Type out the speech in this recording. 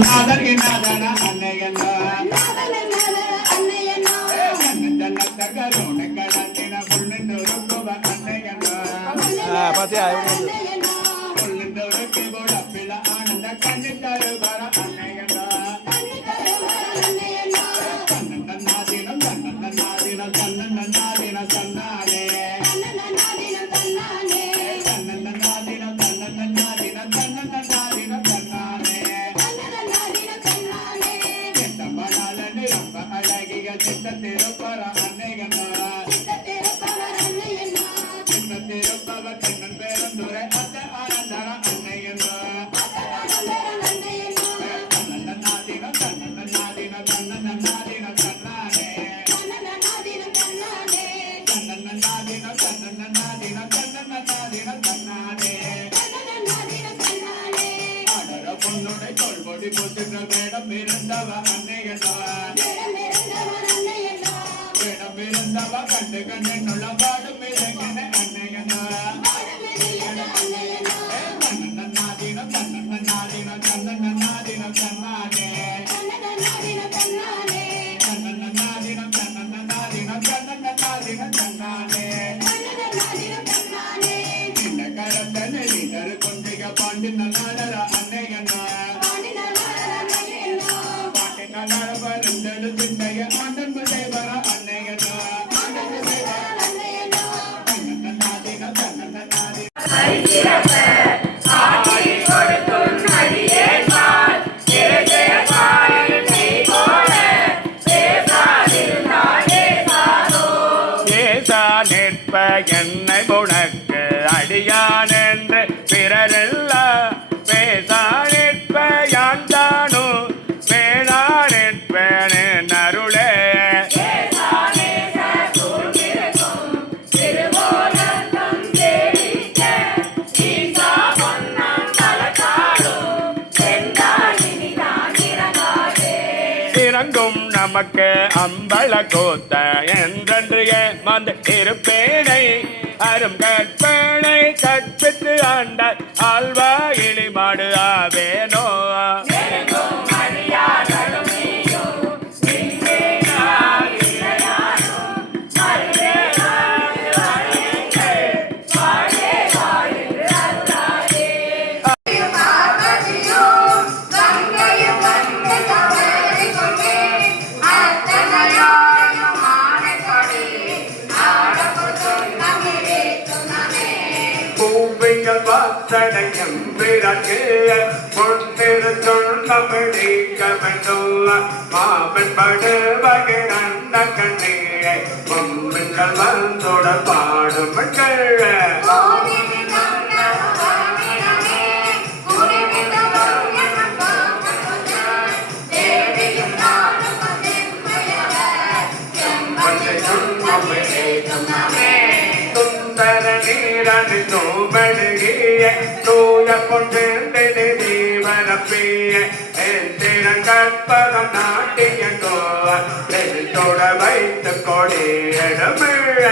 நாதன அன்னையன்னா கருணை கடந்தின புள்ளிந்தொருக்குவ அன்னையன்னா புள்ளிந்தொருக்கு குழப்பில ஆனந்த கண்ணி தருவர அன்னையன்னா தன்னன்னாதினம் தன்னன்னாதினம் தன்னன்னாதினம் தன்னாலே தன்னன்னாதினம் தன்னன்னாதினம் தன்னன்னாதினம் தன்னாலே எத்தம்பனாலன்னு ரொம்ப அழகிய சித்தத்திருப்பர அன்னையன்னா சித்தத்திருப்பவ கண்ணன் பேரந்துரை அத்த ஆனந்தர அன்னையன்னா தன்னன்னாதினம் தன்னன்னாதினம் தன்னன்னாதினம் தன்னாலே தன்னன்னாதினம் தன்னன்னாதினம் தன்னன்னாதினம் தன்னாலே அடர பொன்னுடை தோள்பொடி போச்சுன்ற வேடம் இருந்தவ அன்னையன்னா வேடம் இருந்தவ கண்டு கண்ணுள்ள பாடும் இறங்கின அன்னையன்னா தன்னன்னாதினம் தன்னன்னாதினம் தன்னன்னாதினம் தன்னாலே தன்னன்னாதினம் தன்னன்னாதினம் தன்னன்னாதினம் தன்னாலே நின்ன கரந்த நெறிதரு கொண்டிக பாண்டின நாடர அன்னையன்னா பாண்டின நாட வருந்தடு திண்டைய ஆண்டன் தேவர அன்னையன்னா தன்னன்னாதினம் தன்னன்னாதினம் என்னை உனக்கு அடியான் என்று பிறரில்ல பேசா நிற்ப யான் தானு வேணா நிற்பேன் அருளே இறங்கும் நமக்கு அம்பள கோத்த என்றென்று வந்து இருப்பேனை அரும் கற்பனை கற்பித்து ஆண்டார் ஆழ்வா இழிமாடு ஆவேனோ வாசனையம் பிறகு பொன்னிருத்துள் தமிழிக்க வேண்டும் மாமன் படு வகிரந்த கண்ணீரை பொம்மின்கள் வந்தோட பாடும் நோபடுகிய தூய கொண்டு தீவரப்பிய கற்பகம் நாட்டிய கோவ தொட வைத்து கொடியிடமிழ